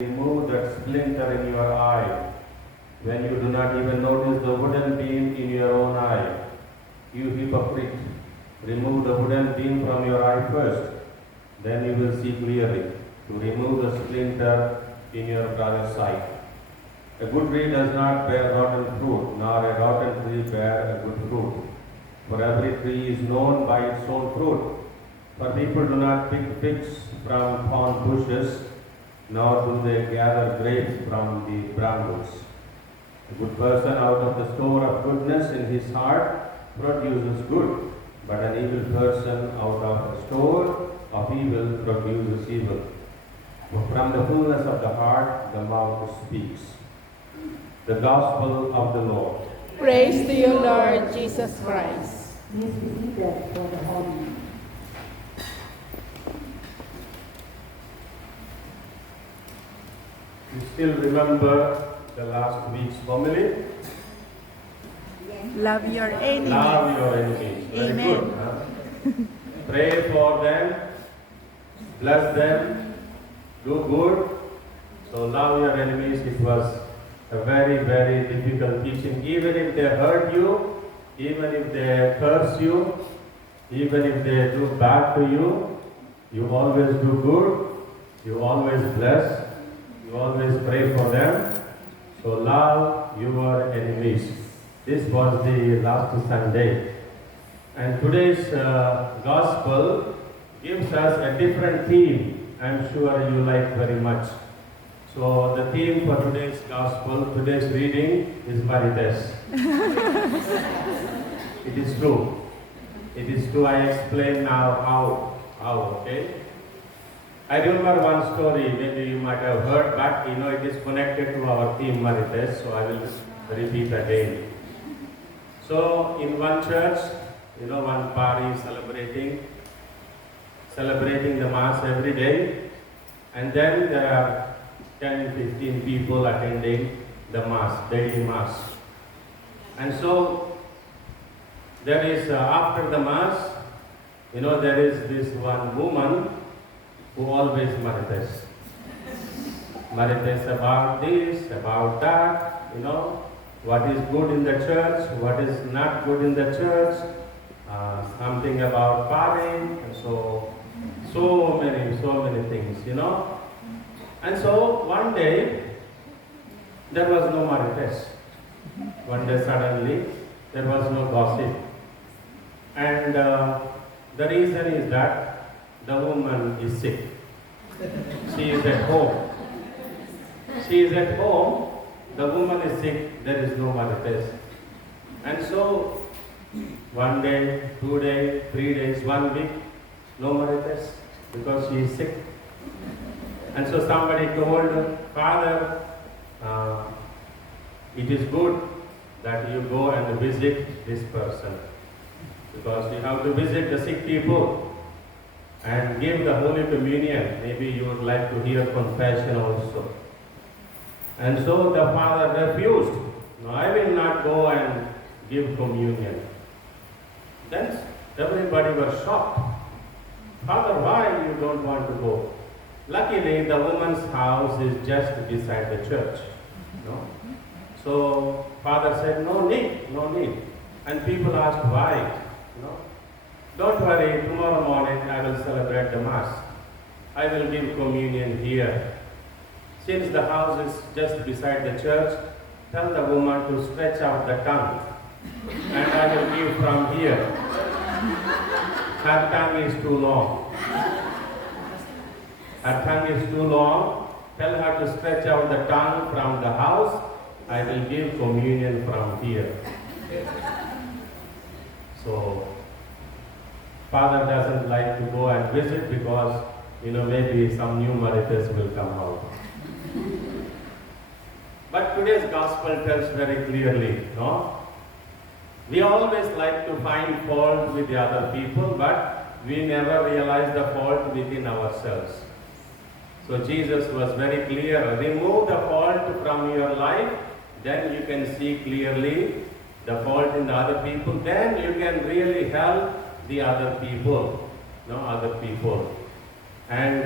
remove that splinter in your eye when you do not even notice the wooden beam in your own eye. You hypocrite, remove the wooden beam from your eye first, then you will see clearly to remove the splinter in your brother's eye. A good tree does not bear rotten fruit, nor a rotten tree bear a good fruit. For every tree is known by its own fruit. For people do not pick figs from thorn bushes, nor do they gather grapes from the brambles. A good person out of the store of goodness in his heart produces good, but an evil person out of the store of evil produces evil. For from the fullness of the heart the mouth speaks. The Gospel of the Lord. Praise to you, Lord Jesus Christ. Please be seated for the homily. You still remember the last week's homily? Love your enemies. Love your enemies. Very Amen. good. Huh? Pray for them, bless them, do good. So love your enemies. It was a very, very difficult teaching. Even if they hurt you, even if they curse you, even if they do bad to you, you always do good, you always bless, you always pray for them. So love your enemies. This was the last Sunday. And today's gospel gives us a different theme. I'm sure you like very much. So the theme for today's gospel, today's reading is Maritess. It is true. It is true. I explain now how, okay? I remember one story, maybe you might have heard, but it is connected to our theme Maritess, so I will repeat again. So in one church, one party is celebrating the Mass every day, and then there are 10, 15 people attending the Mass, daily Mass. And so there is, after the Mass, there is this one woman who always Maritess. Maritess about this, about that, what is good in the church, what is not good in the church, something about partying, and so many things, And so one day, there was no Maritess. One day suddenly, there was no gossip. And the reason is that the woman is sick. She is at home. She is at home, the woman is sick, there is no Maritess. And so, one day, 2 days, 3 days, 1 week, no Maritess, because she is sick. And so somebody told Father, it is good that you go and visit this person, because you have to visit the sick people and give the Holy Communion. Maybe you would like to hear confession also. And so the father refused. No, I will not go and give communion. Then everybody was shocked. Father, why you don't want to go? Luckily, the woman's house is just beside the church. So father said, no need. And people asked why. Don't worry, tomorrow morning I will celebrate the Mass. I will give communion here. Since the house is just beside the church, tell the woman to stretch out the tongue, and I will give from here. Her tongue is too long. Her tongue is too long. Tell her to stretch out the tongue from the house. I will give communion from here. So, Father doesn't like to go and visit because, maybe some new Maritess will come out. But today's gospel tells very clearly, we always like to find fault with the other people, but we never realize the fault within ourselves. So Jesus was very clear, remove the fault from your life, then you can see clearly the fault in the other people, then you can really help the other people, And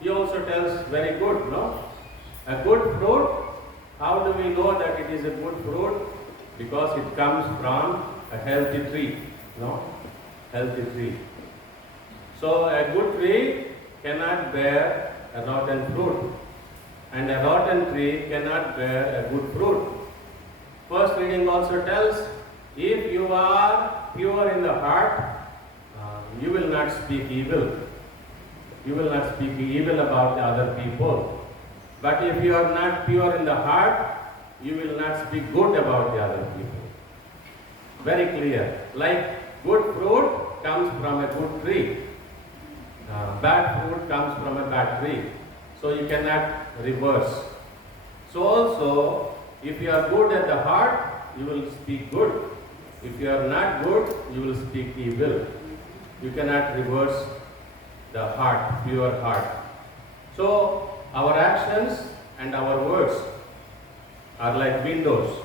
he also tells very good, A good fruit, how do we know that it is a good fruit? Because it comes from a healthy tree, no? Healthy tree. So a good tree cannot bear a rotten fruit, and a rotten tree cannot bear a good fruit. First reading also tells, if you are pure in the heart, you will not speak evil. You will not speak evil about the other people. But if you are not pure in the heart, you will not speak good about the other people. Very clear. Like good fruit comes from a good tree. Bad fruit comes from a bad tree. So you cannot reverse. So also, if you are good at the heart, you will speak good. If you are not good, you will speak evil. You cannot reverse the heart, pure heart. So our actions and our words are like windows.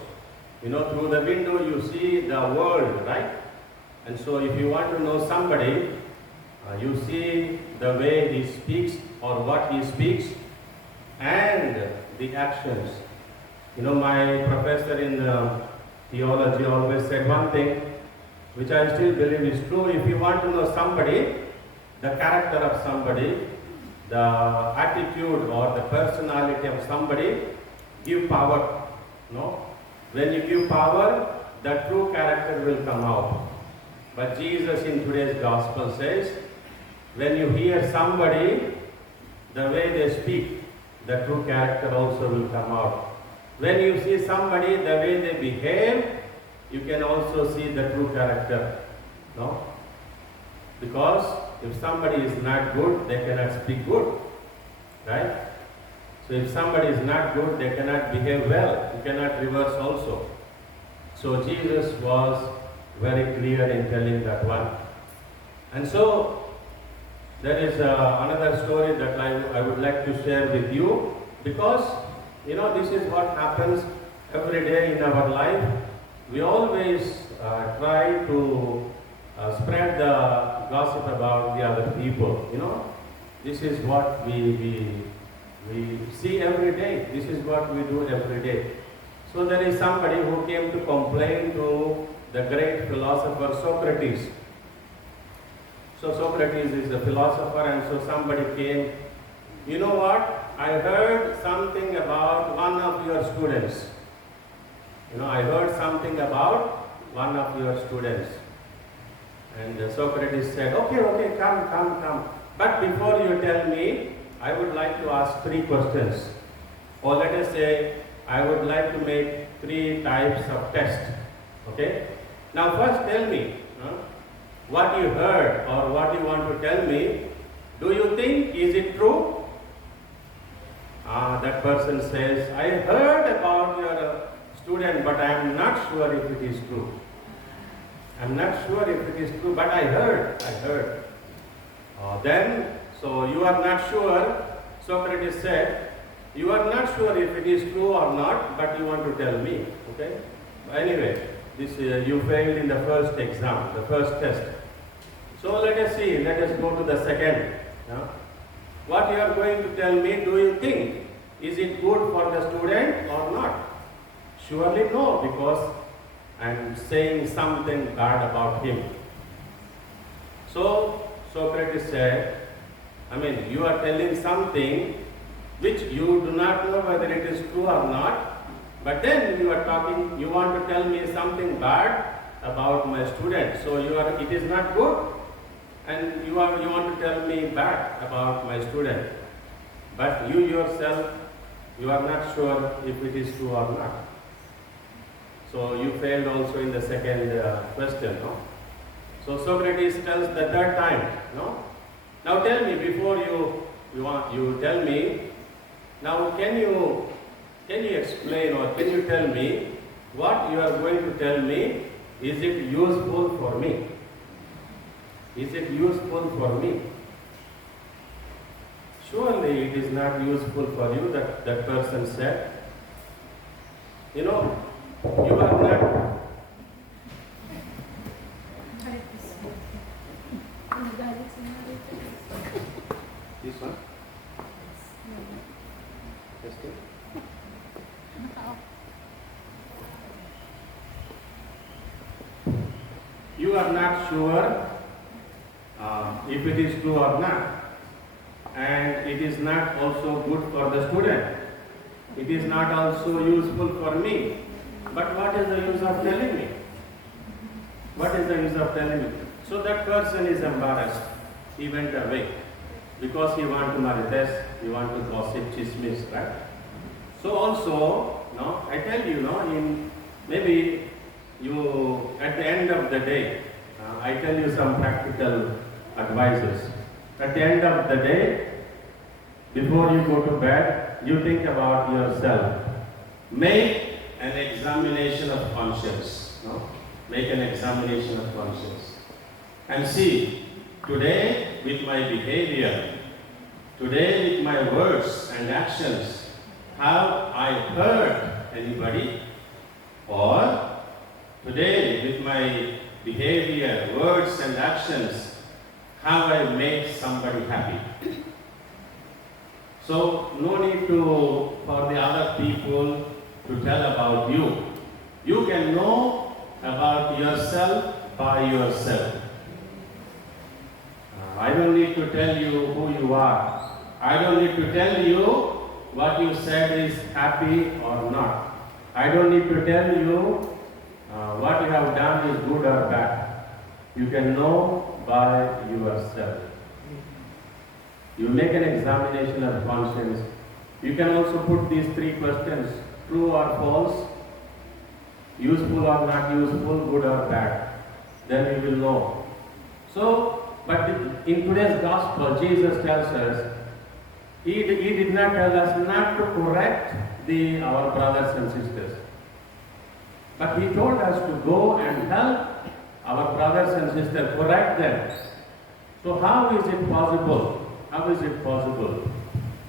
You know, through the window you see the world, right? And so if you want to know somebody, you see the way he speaks or what he speaks and the actions. You know, my professor in theology always said one thing, which I still believe is true. If you want to know somebody, the character of somebody, the attitude or the personality of somebody, give power. No? When you give power, the true character will come out. But Jesus in today's gospel says, when you hear somebody, the way they speak, the true character also will come out. When you see somebody, the way they behave, you can also see the true character. No? Because if somebody is not good, they cannot speak good. Right? So if somebody is not good, they cannot behave well. You cannot reverse also. So Jesus was very clear in telling that one. And so there is another story that I would like to share with you, because you know, this is what happens every day in our life. We always try to spread the gossip about the other people. You know, this is what we see every day. This is what we do every day. So there is somebody who came to complain to the great philosopher Socrates. So Socrates is a philosopher, and so somebody came, you know what? I heard something about one of your students. You know, I heard something about one of your students. And Socrates said, okay, come. But before you tell me, I would like to ask 3 questions. Or let us say, I would like to make 3 types of tests. Okay? Now first tell me, what you heard or what you want to tell me, do you think, is it true? That person says, I heard about your student, but I am not sure if it is true. I am not sure if it is true, but I heard. Then, so you are not sure, Socrates said, you are not sure if it is true or not, but you want to tell me. Okay? Anyway, this you failed in the first exam, the first test. So let us see, let us go to the second. What you are going to tell me, do you think, is it good for the student or not? Surely no, because I am saying something bad about him. So Socrates said, you are telling something which you do not know whether it is true or not, but then you are talking, you want to tell me something bad about my student. So it is not good, and you want to tell me bad about my student. But you yourself, you are not sure if it is true or not. So you failed also in the second question, no? So Socrates tells the third time, no? Now tell me, before you tell me, now can you explain or can you tell me what you are going to tell me, is it useful for me? Is it useful for me? Surely it is not useful for you, that person said. You are not. This one? Testing. You are not sure if it is true or not, and it is not also good for the student. It is not also useful for me. But what is the use of telling me? What is the use of telling me? So that person is embarrassed. He went away because he want to Maritess, he want to gossip, chismis, right? So also, no, I tell you, no, in maybe you at the end of the day, I tell you some practical advices. At the end of the day, before you go to bed, you think about yourself. Make an examination of conscience. No? Make an examination of conscience. And see, today with my behavior, today with my words and actions, have I hurt anybody? Or today with my behavior, words and actions, have I made somebody happy? So no need for the other people to tell about you. You can know about yourself by yourself. I don't need to tell you who you are. I don't need to tell you what you said is happy or not. I don't need to tell you what you have done is good or bad. You can know by yourself. You make an examination of conscience. You can also put these three questions: true or false, useful or not useful, good or bad. Then you will know. So, but in today's gospel, Jesus tells us, He did not tell us not to correct our brothers and sisters. But He told us to go and help our brothers and sisters, correct them. So how is it possible? How is it possible?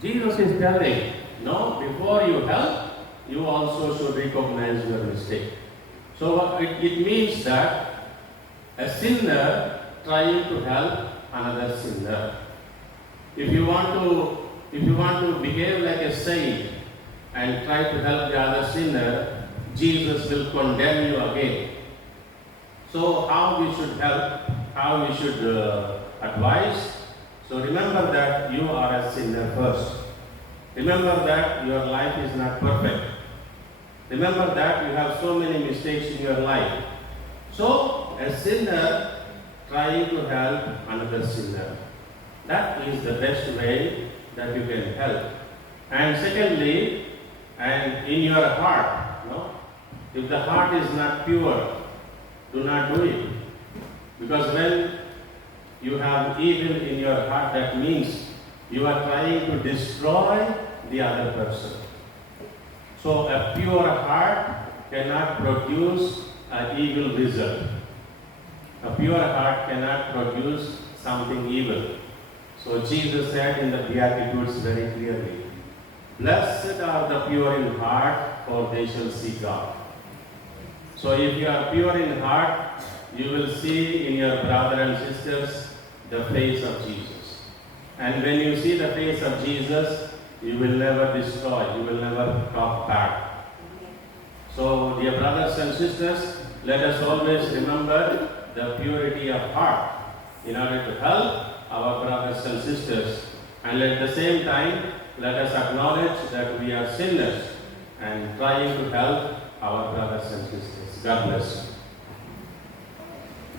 Jesus is telling, no, before you help, you also should recognize your mistake. So it means that a sinner trying to help another sinner. If you want to behave like a saint and try to help the other sinner, Jesus will condemn you again. So how we should help, how we should advise. So remember that you are a sinner first. Remember that your life is not perfect. Remember that you have so many mistakes in your life. So a sinner trying to help another sinner. That is the best way that you can help. And secondly, and in your heart, no? If the heart is not pure, do not do it. Because when you have evil in your heart, that means you are trying to destroy the other person. So a pure heart cannot produce an evil result. A pure heart cannot produce something evil. So Jesus said in the Beatitudes very clearly, blessed are the pure in heart, for they shall see God. So if you are pure in heart, you will see in your brother and sisters the face of Jesus. And when you see the face of Jesus, you will never destroy, you will never talk back. So dear brothers and sisters, let us always remember the purity of heart in order to help our brothers and sisters. And at the same time, let us acknowledge that we are sinners and trying to help our brothers and sisters. God bless you.